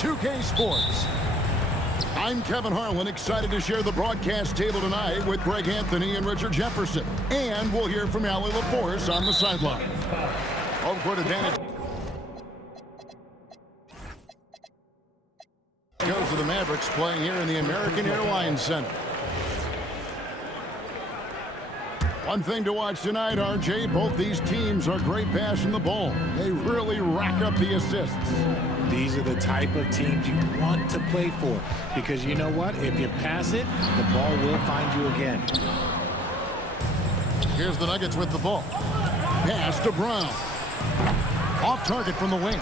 NBA2K Sports. I'm Kevin Harlan, excited to share the broadcast table tonight with Greg Anthony and Richard Jefferson. And we'll hear from Allie LaForce on the sideline. Home court advantage goes to the Mavericks, playing here in the American Airlines Center. One thing to watch tonight, RJ, both these teams are great passing the ball. They really rack up the assists. These are the type of teams you want to play for, because you know what? If you pass it, the ball will find you again. Here's the Nuggets with the ball. Pass to Brown. Off target from the wing.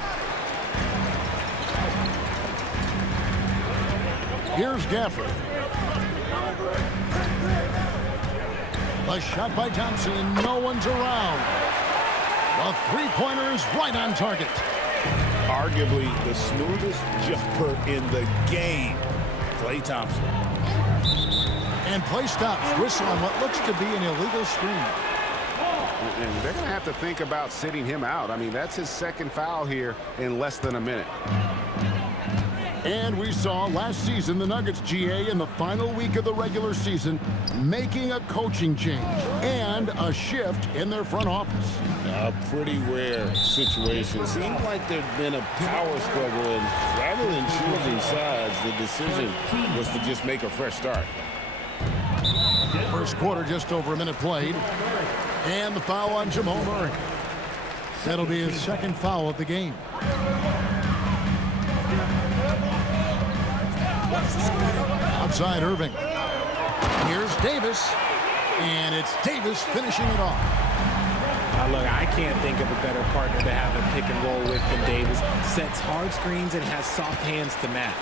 Here's Gafford. A shot by Thompson. No one's around. The three-pointer is right on target. Arguably the smoothest jumper in the game, Klay Thompson. And play stops. Whistle on what looks to be an illegal screen. And they're going to have to think about sitting him out. I mean, that's his second foul here in less than a minute. And we saw last season the Nuggets, GA, in the final week of the regular season, making a coaching change and a shift in their front office. A pretty rare situation. Seemed like there'd been a power struggle, and rather than choosing sides, the decision was to just make a fresh start. First quarter, just over a minute played. And the foul on Jamal Murray. That'll be his second foul of the game. Outside Irving. Here's Davis. And it's Davis finishing it off. Look, I can't think of a better partner to have a pick and roll with than Davis. Sets hard screens and has soft hands to match.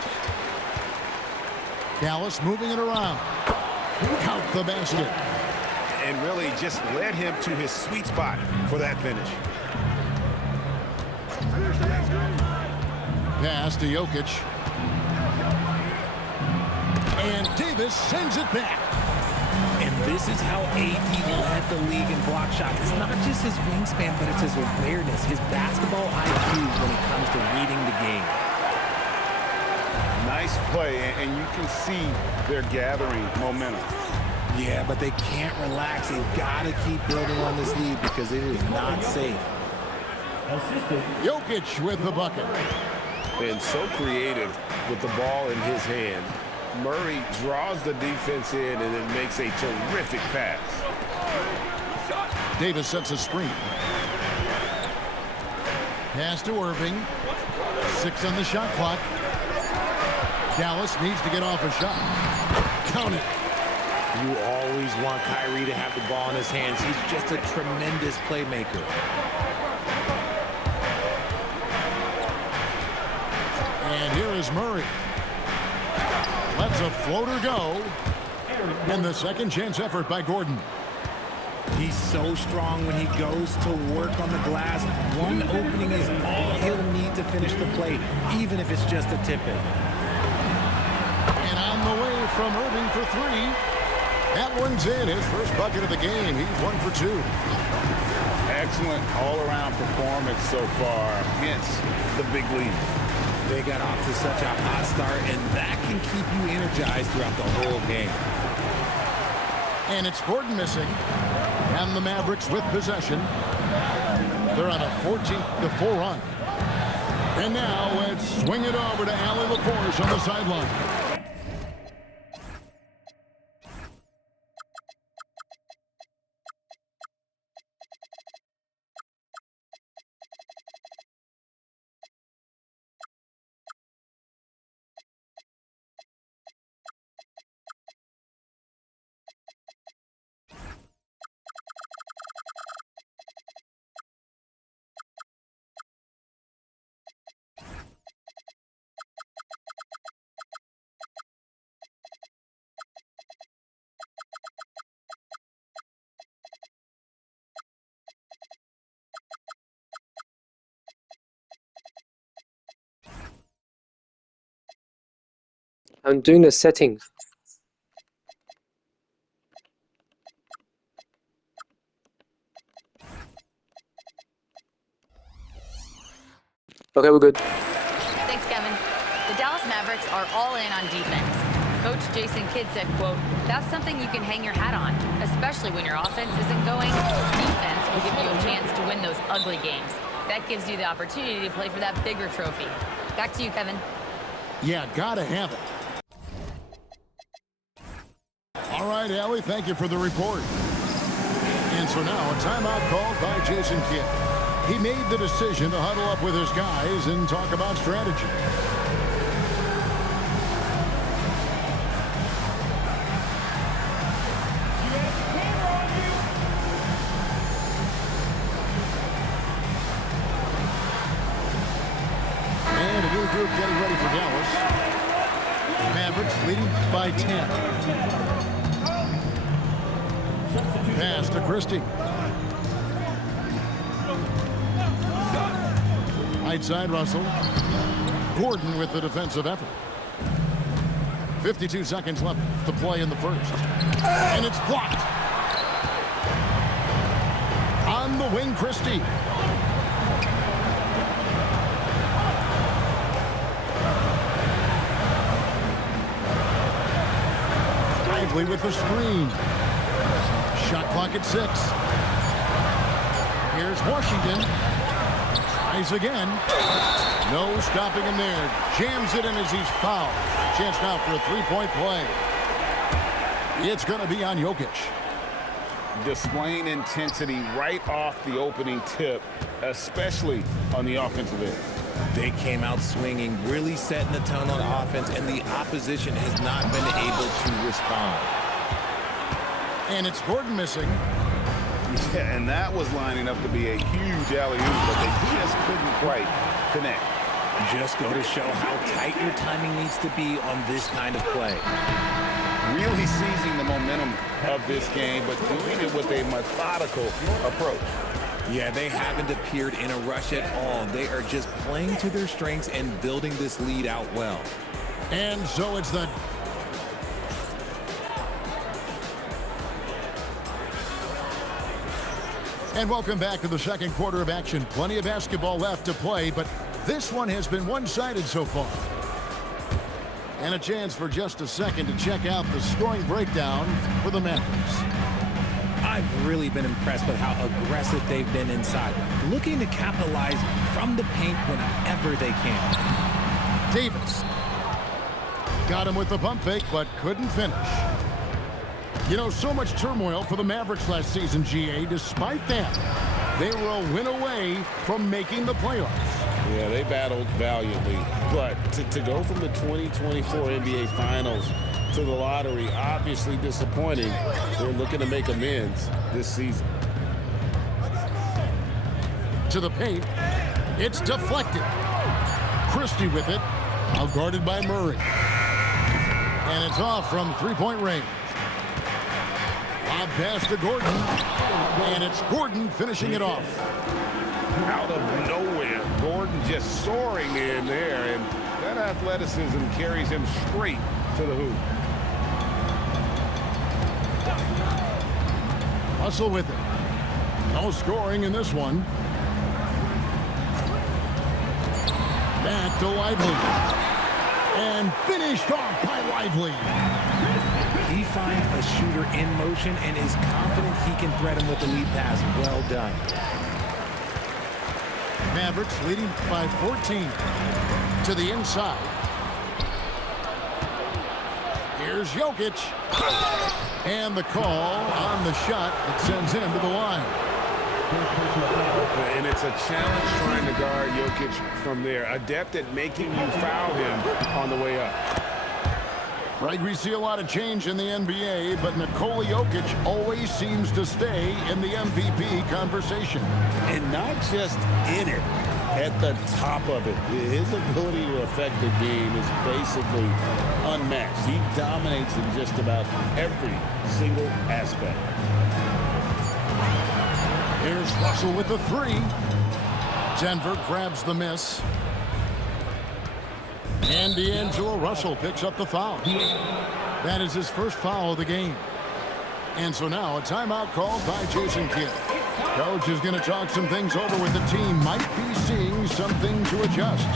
Dallas moving it around. Count the basket. And really just led him to his sweet spot for that finish. Pass to Jokic. And Davis sends it back. And this is how AD led the league in block shots. It's not just his wingspan, but it's his awareness, his basketball IQ when it comes to reading the game. Nice play, and you can see they're gathering momentum. Yeah, but they can't relax. They've got to keep building on this lead because it is not safe. Jokic with the bucket. And so creative with the ball in his hand. Murray draws the defense in and then makes a terrific pass. Davis sets a screen. Pass to Irving. 6 on the shot clock. Dallas needs to get off a shot. Count it. You always want Kyrie to have the ball in his hands. He's just a tremendous playmaker. And here is Murray. Lets a floater go. And the second chance effort by Gordon. He's so strong when he goes to work on the glass. One opening is all he'll need to finish the play, even if it's just a tip-in. And on the way from Irving for 3. That one's in, his first bucket of the game. He's 1 for 2. Excellent all-around performance so far, hence the big lead. They got off to such a hot start, and that can keep you energized throughout the whole game. And it's Gordon missing. And the Mavericks with possession. They're on a 14-4 run. And now let's swing it over to Allie LaForce on the sideline. I'm doing the settings. Okay, we're good. Thanks, Kevin. The Dallas Mavericks are all in on defense. Coach Jason Kidd said, quote, "That's something you can hang your hat on, especially when your offense isn't going. Defense will give you a chance to win those ugly games. That gives you the opportunity to play for that bigger trophy." Back to you, Kevin. Yeah, gotta have it. All right, Allie, thank you for the report. And so now a timeout called by Jason Kidd. He made the decision to huddle up with his guys and talk about strategy. And a new group getting ready for Dallas. Mavericks leading by 10. Pass to Christie. Right side, Russell. Gordon with the defensive effort. 52 seconds left to play in the first. And it's blocked. On the wing, Christie. Lively with the screen. Shot clock at 6. Here's Washington. Tries again. No stopping him there. Jams it in as he's fouled. Chance now for a three-point play. It's going to be on Jokic. Displaying intensity right off the opening tip, especially on the offensive end. They came out swinging, really setting the tone on offense, and the opposition has not been able to respond. And it's Gordon missing. Yeah, and that was lining up to be a huge alley-oop, but they just couldn't quite connect. Just go to show how tight your timing needs to be on this kind of play. Really seizing the momentum of this game, but doing it with a methodical approach. Yeah, they haven't appeared in a rush at all. They are just playing to their strengths and building this lead out well. And so it's the... And welcome back to the second quarter of action. Plenty of basketball left to play, but this one has been one-sided so far. And a chance for just a second to check out the scoring breakdown for the Mavericks. I've really been impressed with how aggressive they've been inside, looking to capitalize from the paint whenever they can. Davis got him with the pump fake, but couldn't finish. You know, so much turmoil for the Mavericks last season, GA. Despite that, they were a win away from making the playoffs. Yeah, they battled valiantly, but to go from the 2024 NBA Finals to the lottery, obviously disappointing. They're looking to make amends this season. To the paint. It's deflected. Christie with it. Out guarded by Murray. And it's off from three-point range. Lob pass to Gordon. And it's Gordon finishing it off. Out of nowhere, Gordon just soaring in there, and that athleticism carries him straight to the hoop. Russell with it. No scoring in this one. Back to Lively. And finished off by Lively. He finds a shooter in motion and is confident he can thread him with the lead pass. Well done. Mavericks leading by 14 to the inside. Here's Jokic. And the call on the shot that sends him to the line. And it's a challenge trying to guard Jokic from there. Adept at making you foul him on the way up. Right, we see a lot of change in the NBA, but Nikola Jokic always seems to stay in the MVP conversation. And not just in it, at the top of it. His ability to affect the game is basically unmatched. He dominates in just about every single aspect. Here's Russell with the three. Denver grabs the miss. And D'Angelo Russell picks up the foul. That is his first foul of the game. And so now a timeout called by Jason Kidd. Coach is going to talk some things over with the team. Might be seeing something to adjust.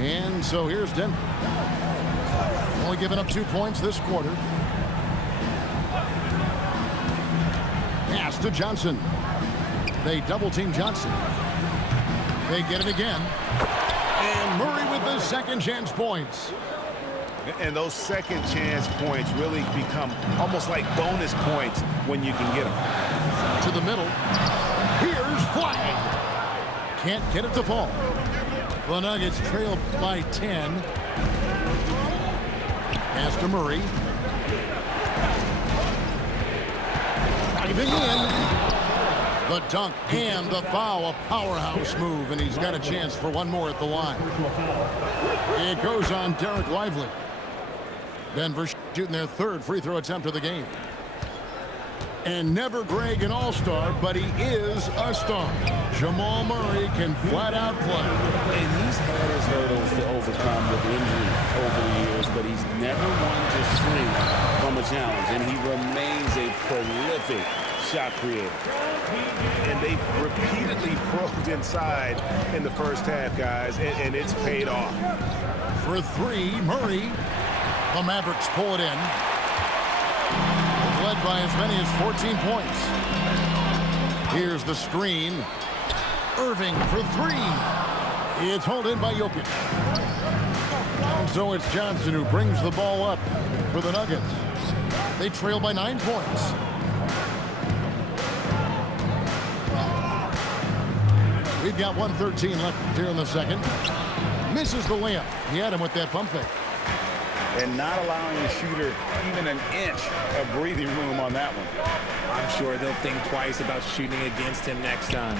And so here's Denver. Only giving up 2 points this quarter. Pass to Johnson. They double-team Johnson. They get it again. And Murray with the second chance points. And those second chance points really become almost like bonus points when you can get them. To the middle. Here's Flag. Can't get it to fall. The Nuggets trail by 10. Pass to Murray. Driving in. The dunk and the foul, a powerhouse move, and he's got a chance for one more at the line. It goes on Derek Lively. Denver shooting their third free throw attempt of the game. And never Greg an all-star, but he is a star. Jamal Murray can flat out play. And he's had his hurdles to overcome with injury over the years, but he's never one to shrink from a challenge, and he remains a prolific shot creator. And they've repeatedly probed inside in the first half, guys, and it's paid off. For three, Murray. The Mavericks pull it in. They've led by as many as 14 points. Here's the screen. Irving for three. It's held in by Jokic. And so it's Johnson who brings the ball up for the Nuggets. They trail by 9 points. We've got 1:13 left here in the second. Misses the layup. He had him with that pump fake. And not allowing the shooter even an inch of breathing room on that one. I'm sure they'll think twice about shooting against him next time.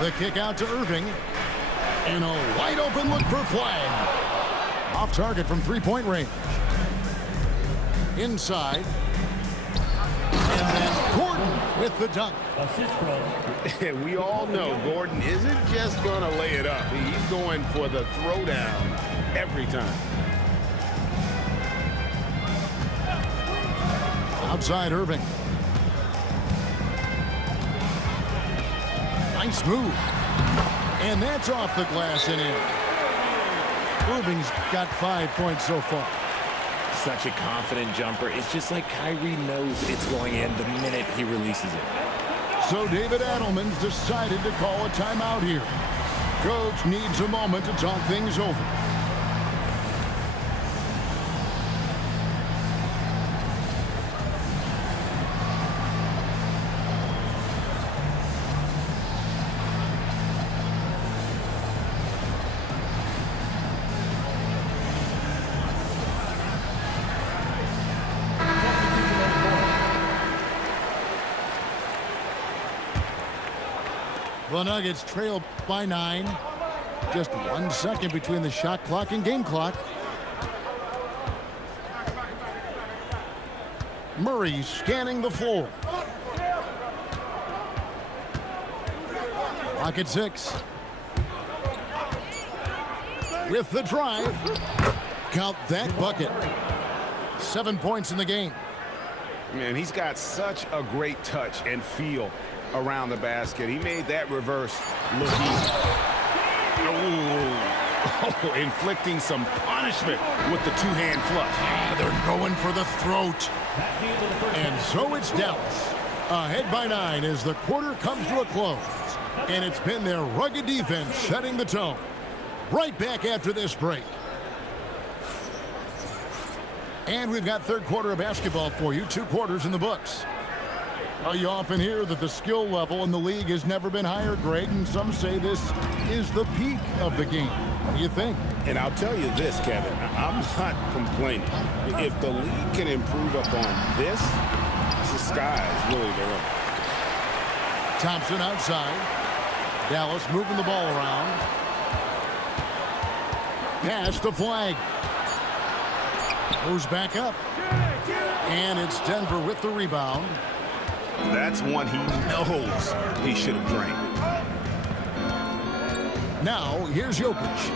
The kick out to Irving. And a wide open look for Flag. Off target from three-point range. Inside. And then Gordon with the dunk. And we all know Gordon isn't just going to lay it up. He's going for the throwdown every time. Outside Irving. Nice move. And that's off the glass and in. Irving's got 5 points so far. Such a confident jumper. It's just like Kyrie knows it's going in the minute he releases it. So David Adelman's decided to call a timeout here. Coach needs a moment to talk things over. The Nuggets trail by 9. Just 1 second between the shot clock and game clock. Murray scanning the floor. Clock at 6. With the drive. Count that bucket. 7 points in the game. Man, he's got such a great touch and feel around the basket. He made that reverse look easy. Oh, inflicting some punishment with the two-hand flush. They're going for the throat. And so it's Dallas. Ahead by 9 as the quarter comes to a close. And it's been their rugged defense setting the tone. Right back after this break. And we've got third quarter of basketball for you. 2 quarters in the books. Well, you often hear that the skill level in the league has never been higher, Greg, and some say this is the peak of the game. What do you think? And I'll tell you this, Kevin, I'm not complaining. If the league can improve upon this, the sky is really the limit. Thompson outside. Dallas moving the ball around. Pass to Flag. Goes back up. And it's Denver with the rebound. That's one he knows he should have drained. Now, here's Jokic.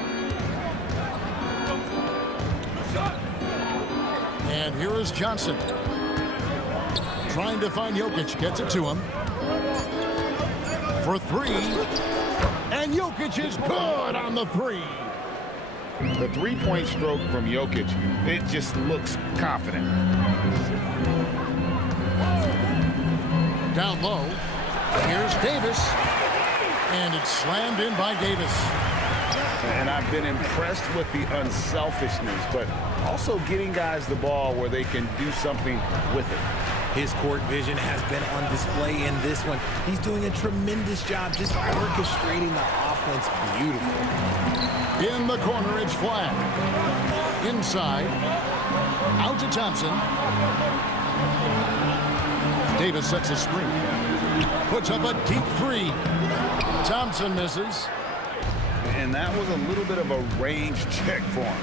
And here is Johnson. Trying to find Jokic. Gets it to him. For 3. And Jokic is good on the three. The three-point stroke from Jokic, it just looks confident. Down low. Here's Davis. And it's slammed in by Davis. And I've been impressed with the unselfishness, but also getting guys the ball where they can do something with it. His court vision has been on display in this one. He's doing a tremendous job just orchestrating the offense beautifully. In the corner, it's flat. Inside. Out to Thompson. Davis sets a screen. Puts up a deep three. Thompson misses. And that was a little bit of a range check for him.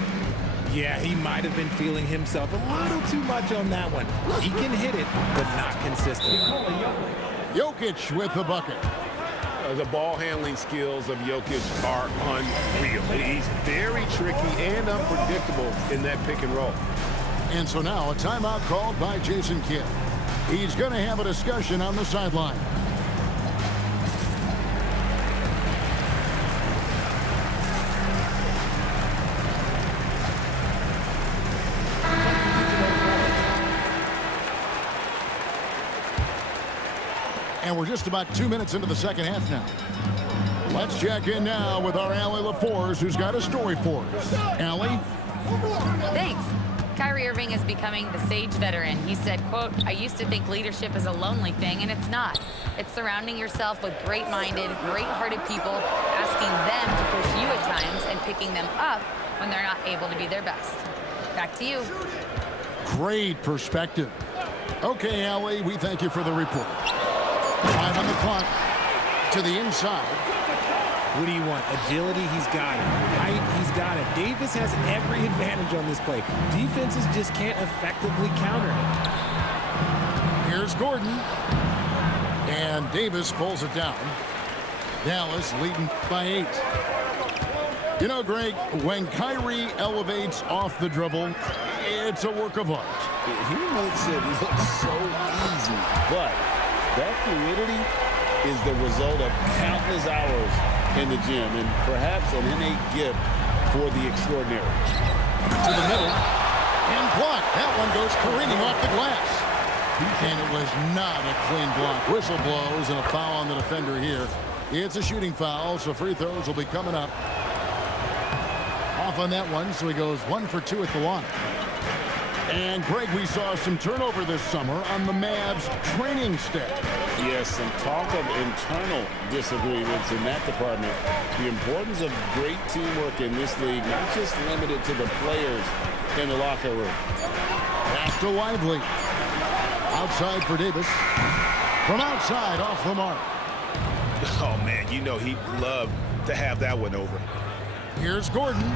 Yeah, he might have been feeling himself a little too much on that one. He can hit it, but not consistent. Jokic with the bucket. The ball handling skills of Jokic are unreal. He's very tricky and unpredictable in that pick and roll. And so now a timeout called by Jason Kidd. He's going to have a discussion on the sideline. And we're just about 2 minutes into the second half now. Let's check in now with our Allie LaForce, who's got a story for us. Allie? Thanks. Kyrie Irving is becoming the sage veteran. He said, quote, "I used to think leadership is a lonely thing, and it's not. It's surrounding yourself with great-minded, great-hearted people, asking them to push you at times and picking them up when they're not able to be their best." Back to you. Great perspective. Okay, Allie, we thank you for the report. 5 on the clock. To the inside. What do you want? Agility, he's got it. Height, he's got it. Davis has every advantage on this play. Defenses just can't effectively counter him. Here's Gordon. And Davis pulls it down. Dallas leading by 8. You know, Greg, when Kyrie elevates off the dribble, it's a work of art. He makes it look so easy, but that fluidity is the result of countless hours in the gym and perhaps an innate gift for the extraordinary. To the middle. And blocked. That one goes careening off the glass. And it was not a clean block. Whistle blows and a foul on the defender here. It's a shooting foul, so free throws will be coming up. Off on that one, so he goes 1 for 2 at the line. And, Greg, we saw some turnover this summer on the Mavs training staff. Yes, some talk of internal disagreements in that department. The importance of great teamwork in this league, not just limited to the players in the locker room. Pass to Lively. Outside for Davis. From outside, off the mark. Oh, man, you know he'd love to have that one over. Here's Gordon.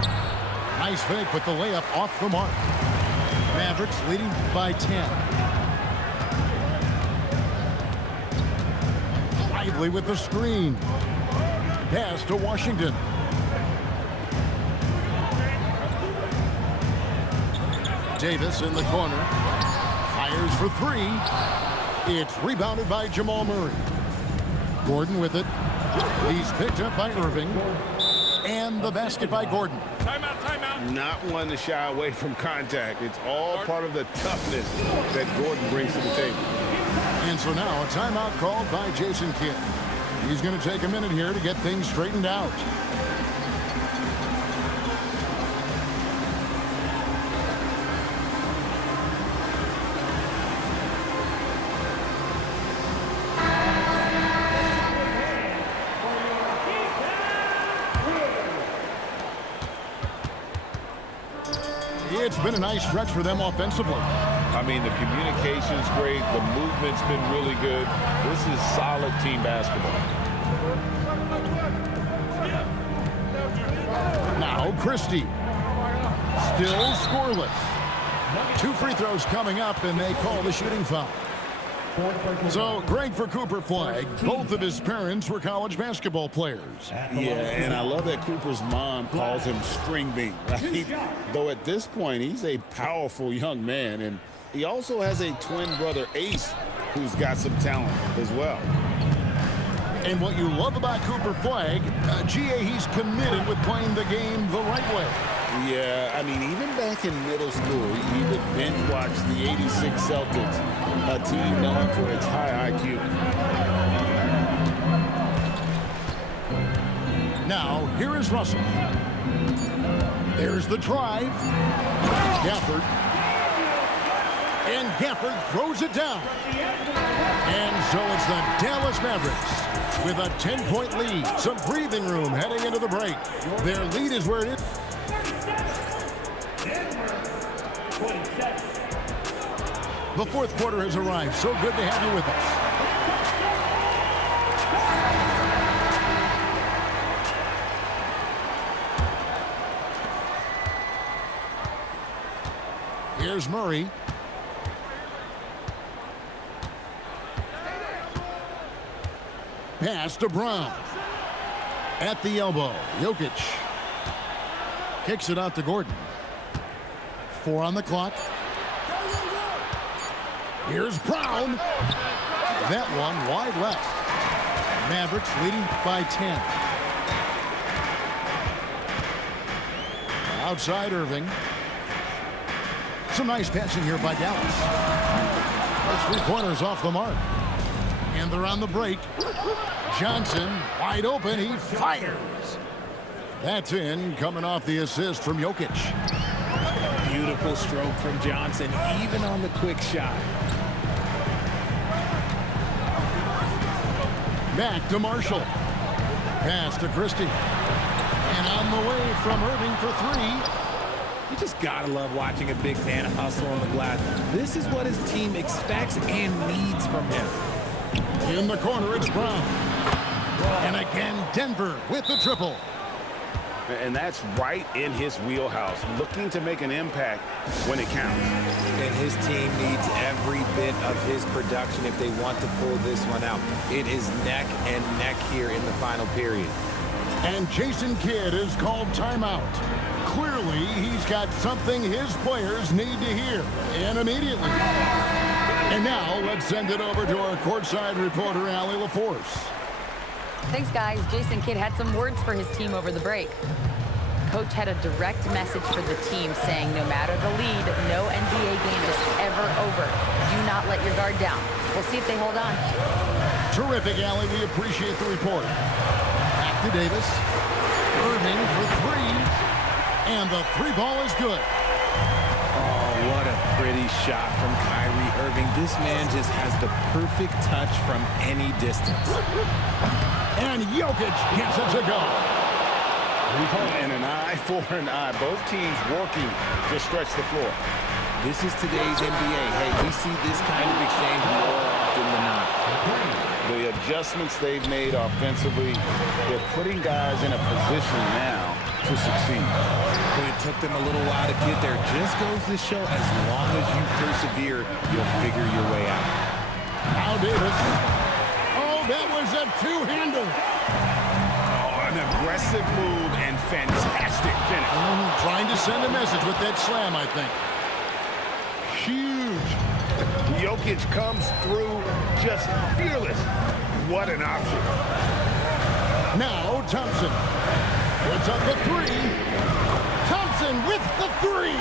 Nice fake, but the layup off the mark. Mavericks leading by 10. Lively with the screen. Pass to Washington. Davis in the corner. Fires for 3. It's rebounded by Jamal Murray. Gordon with it. He's picked up by Irving. And the basket by Gordon. Timeout, timeout. Not one to shy away from contact. It's all part of the toughness that Gordon brings to the table. And so now a timeout called by Jason Kidd. He's going to take a minute here to get things straightened out. It's been a nice stretch for them offensively. I mean, the communication's great. The movement's been really good. This is solid team basketball. Now Christie. Still scoreless. 2 free throws coming up, and they call the shooting foul. So, Greg, for Cooper Flag, both of his parents were college basketball players. Yeah, and I love that Cooper's mom calls him String Bean, right? Though at this point, he's a powerful young man, and he also has a twin brother, Ace, who's got some talent as well. And what you love about Cooper Flagg, GA, he's committed with playing the game the right way. Yeah, I mean, even back in middle school, he would binge watch the '86 Celtics, a team known for its high IQ. Now, here is Russell. There's the drive. Gafford. And Gafford throws it down. And so it's the Dallas Mavericks with a 10-point lead. Some breathing room heading into the break. Their lead is where it is. The fourth quarter has arrived. So good to have you with us. Here's Murray. Pass to Brown. At the elbow, Jokic. Kicks it out to Gordon. 4 on the clock. Here's Brown. That one wide left. Mavericks leading by 10. Outside Irving. Some nice passing here by Dallas. Those 3 pointers off the mark. And they're on the break. Johnson wide open. He fires. That's in, coming off the assist from Jokic. Beautiful stroke from Johnson, even on the quick shot. Back to Marshall. Pass to Christie. And on the way from Irving for 3. You just gotta love watching a big man hustle on the glass. This is what his team expects and needs from him. In the corner, it's Brown. And again, Denver with the triple. And that's right in his wheelhouse, looking to make an impact when it counts. And his team needs every bit of his production if they want to pull this one out. It is neck and neck here in the final period. And Jason Kidd is called timeout. Clearly, he's got something his players need to hear, and immediately. And now, let's send it over to our courtside reporter, Allie LaForce. Thanks, guys. Jason Kidd had some words for his team over the break. Coach had a direct message for the team saying no matter the lead, no NBA game is ever over. Do not let your guard down. We'll see if they hold on. Terrific, Allie. We appreciate the report. Back to Davis. Irving for 3. And the 3 ball is good. Oh, what a pretty shot from Kyrie Irving. This man just has the perfect touch from any distance. And Jokic gets it to go. And an eye for an eye. Both teams working to stretch the floor. This is today's NBA. Hey, we see this kind of exchange more often than not. The adjustments they've made offensively, they're putting guys in a position now to succeed. But it took them a little while to get there. Just goes to show, as long as you persevere, you'll figure your way out. Now Davis. Oh, that was a two-hander. Oh, an aggressive move and fantastic finish. Trying to send a message with that slam, I think. Huge. Jokic comes through just fearless. What an option. Now Thompson. Puts up the 3. Thompson with the 3.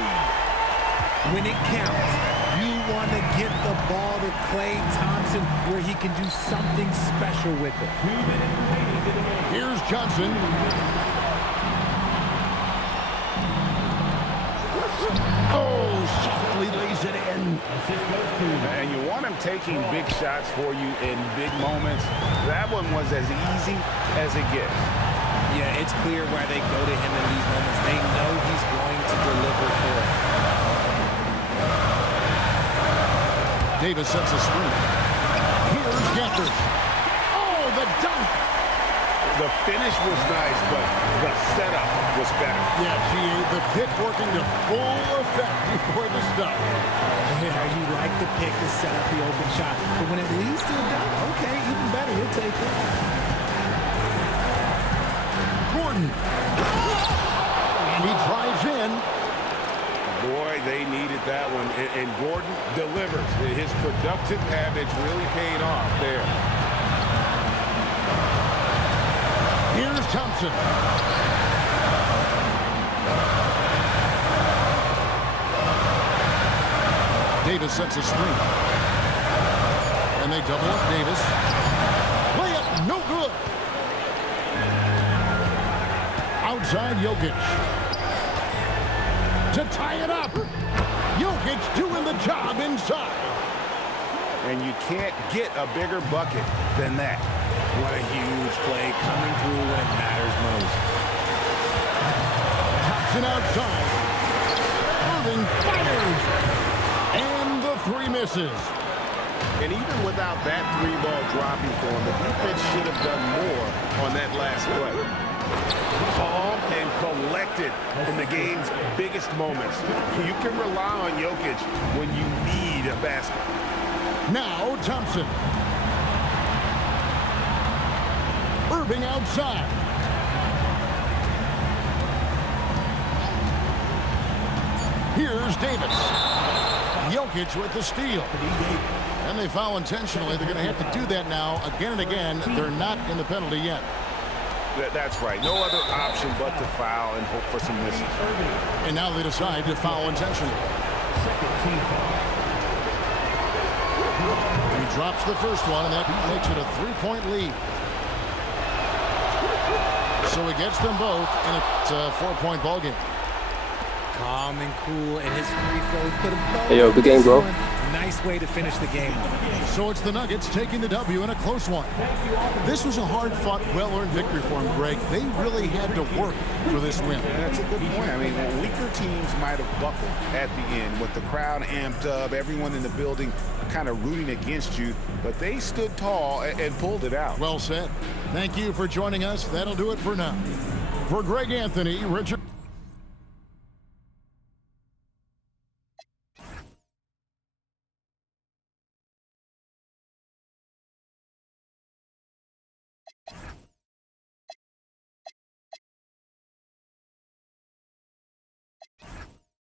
When it counts, you want to get the ball to Klay Thompson where he can do something special with it. Here's Johnson. Oh, softly lays it in. And you want him taking big shots for you in big moments. That one was as easy as it gets. Yeah, it's clear why they go to him in these moments. They know he's going to deliver for it. Davis sets a screen. Here's Gafford. Oh, the dunk. The finish was nice, but the setup was better. Yeah, GA, the pick working to full effect before the stuff. Yeah, you like the pick to set up the open shot. But when it leads to a dunk, okay, even better, you'll take it. Gordon. And he drives in. Boy, they needed that one. And Gordon delivers. His productive habits really paid off there. Thompson. Davis sets a screen. And they double up Davis. Layup, no good. Outside Jokic. To tie it up. Jokic doing the job inside. And you can't get a bigger bucket than that. What a huge play coming through when it matters most. Thompson outside. Irving fires. And the three misses. And even without that three ball dropping for him, the defense should have done more on that last play. Calm and collected in the game's biggest moments. You can rely on Jokic when you need a basket. Now Thompson. Irving outside. Here's Davis. Jokic with the steal. And they foul intentionally. They're going to have to do that now again and again. They're not in the penalty yet. That's right. No other option but to foul and hope for some misses. And now they decide to foul intentionally. He drops the first one, and that makes it a three-point lead. So he gets them both, and it's a four-point ball game. Calm and cool, and his free throws put a bow. Hey, yo, good game, bro. Nice way to finish the game. So it's the Nuggets taking the W in a close one. This was a hard-fought, well-earned victory for them, Greg. They really had to work for this win. That's a good point. I mean, weaker teams might have buckled at the end with the crowd amped up, everyone in the building kind of rooting against you, but they stood tall and pulled it out. Well said. Thank you for joining us. That'll do it for now. For Greg Anthony, Richard